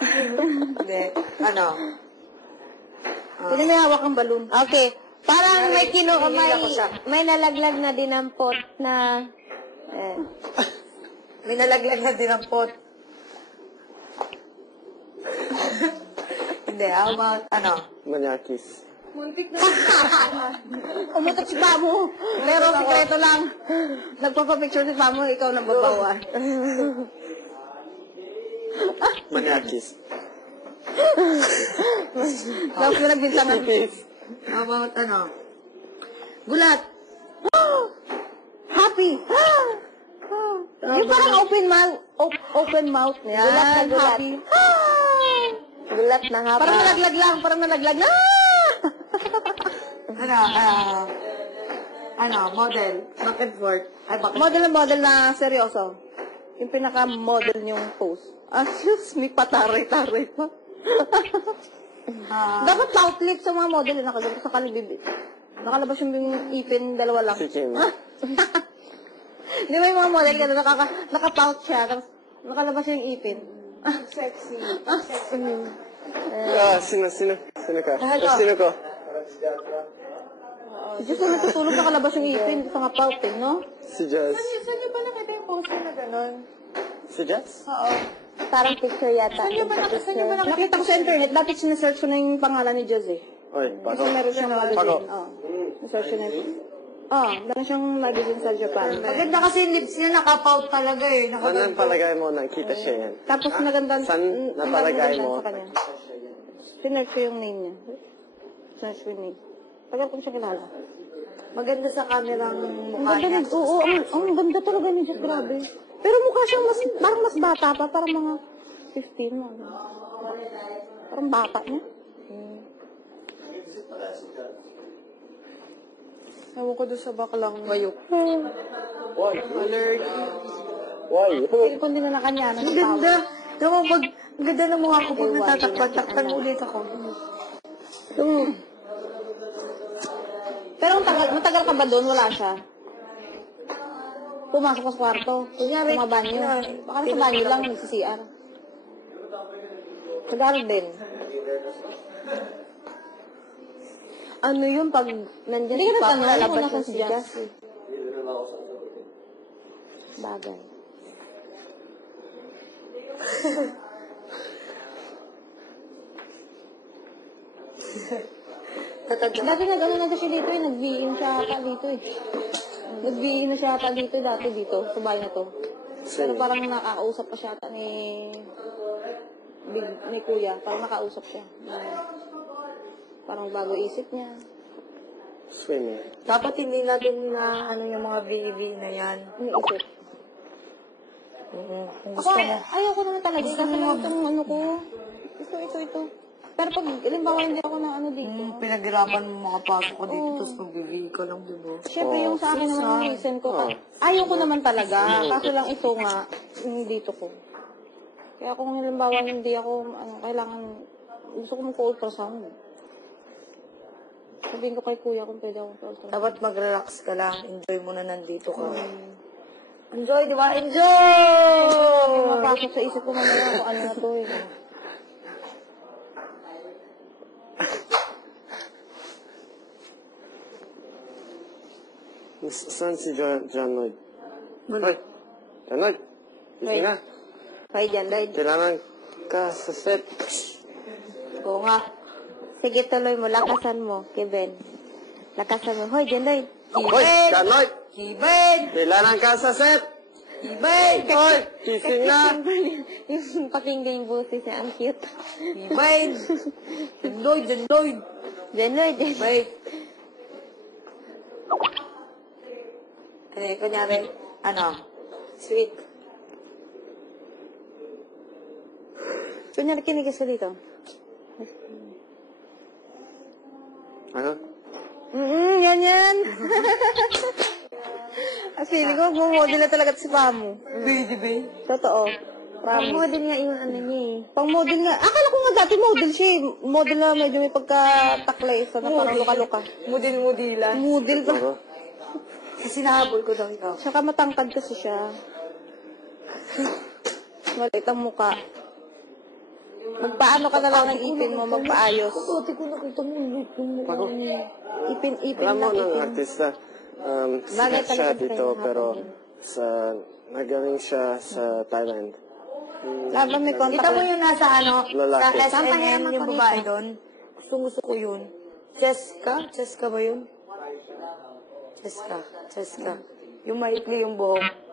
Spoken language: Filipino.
Hindi. Ano? Hindi may hawak ang balon. Okay. Parang may Hinihila ko siya. may nalaglag na dinampot na... May nalaglag na din ang pot. Hindi, how about, ano? Manyakis. Umutot si Pamo. Pero sikreto lang. Nagpapapicture si Pamo, ikaw nang babawan. Manyakis. Tapos ko nagbintangan. How about, ano? Gulat. Happy. Yung parang open mouth. Yan. Gulat na gulat. Happy. Gulat na hapa. Parang nalaglag lang. Parang nalaglag na. Model. Back and forth. Ay, back and Model na model na seryoso. Yung pinaka-model niyong pose. Excuse me, pataray-taray pa. Dapat mouth lip sa mga model. Nakaganto sa kalibibit. Nakalabas yung ipin, dalawa lang. Si Kim. Di ba yung mga model ka na naka-pout siya, tapos nakalabas yung ipin. sexy. Sino ka? Hello. Sino ko? Diyos na natutulog, nakalabas yung ipin, sa nga pout eh, no? Si Jazz. Saan niyo ba nakita yung poster na gano'n? Si Jazz? Oo. Parang picture yata. Saan niyo ba nakita? Nakita ko sa internet, dati sinesearch ko na yung pangalan ni Jazz eh. Oy, Kasi Paco. meron siyang magazine. Paco. Oo. Sinesearch ko na yun. Meron siyang magazine sa Japan. Maganda kasi yung lips niya, nakapout talaga eh. Saan ang palagay mo nakita siya yan? Tapos naganda Saan napalagay mo? sa kanya. Sinearch ko yung name niya. Search ko yung name. Tagal ko siya kilala. Maganda sa kamerang Ang mukha ganda niya. niya. Oo, ang ganda talaga niya. Diyos, grabe. Pero mukha siyang parang mas bata pa. Parang mga 15 mo. Parang bata niya. Ewan ko doon sa baklang bayok. Why? Allergy. Why? Feel ko nila na kanya. Ang ganda. Tama, ang ganda ng mukha ko pag natatakpan ulit ako. Pero matagal ka ba doon? Wala siya. Pumasok ka sa kwarto. Kunyari, Mga banyo. Baka sa banyo lang, nagsi-CR. Sa garden. Ano yun pag nandyan Hindi si ka Papa, nagtanong lalabas kung yung nasan si si Jazz. Jazz. Bagay. Dati nag-ano na siya dito eh. Nag-VN siya ata dito eh. Nag-VN na siya ata dito dati dito. Sa bahay na to. Pero parang nakakausap pa siya ata ni Kuya. Parang nakausap siya. Parang bago isip niya. Swimming. Dapat hindi natin na ano yung mga VV na yan. Iniisip. Kung Ako, gusto mo. ayoko naman talaga. Kasi lang itong ano ko. Ito. Pero pag, halimbawa, hindi ako na ano dito. Pinaghirapan mo makapasok ko dito, tapos mag-VV ka lang, diba? Siyempre, yung sa akin naman yung reason ko. Ayoko naman talaga. Kaso lang ito nga, yung dito ko. Kaya kung halimbawa hindi ako, kailangan, gusto ko magpa-ultrasound. Sabihin ko kay Kuya kung pwede akong pa-ultrasound. Dapat mag-relax ka lang. Enjoy mo na nandito ka. Enjoy, di ba? Enjoy! Mapasok sa isip ko mamaya kung ano na to eh. Saan si John Lloyd? Hoy! John Lloyd! Gising nga. Hoy, dyan, Lloyd. Kailangan ka sa set. Oo nga. Sige, tuloy mo. Lakasan mo, Kevin. Lakasan mo. Hoy, dyan, Lloyd. Hoy! John Lloyd! Kiben! Kailangan ka sa set! Kiben! Hoy! Gising na! Yung pakinggan yung boses niya. Ang cute. Kiben! Jandoy! Dyan, Lloyd. Dyan. Wait. Kunyari, sweet. Kunyari, kinigas ka dito. Ano? Yan. As feeling ko, bumodel na talaga si Pamo. Pwede ba? Totoo. Ang Promise. model nga yung ano niya eh. Pang model nga. Akala ko nga dati model siya eh. Model na medyo may pagkataklay. So, na parang luka-luka. Mudil-mudilan. Model pa. Ano? Kasi nahabol ko daw ikaw. Tsaka matangkad kasi siya. Maliit ang muka. Magpaano ka na lang ng ipin mo, magpaayos. Dati ko nakita mo, Ipin Alam mo lang, ng ipin. artista, Bagay sikat siya talaga sa dito, kanya, pero nagaling siya sa Thailand. Laban may contact. Kita mo yung nasa ano, Lalaki. sa SNM, yung babae doon. Gusto ko yun. Cheska? Cheska ba yun? Cheska. Yung maikli yung buhok.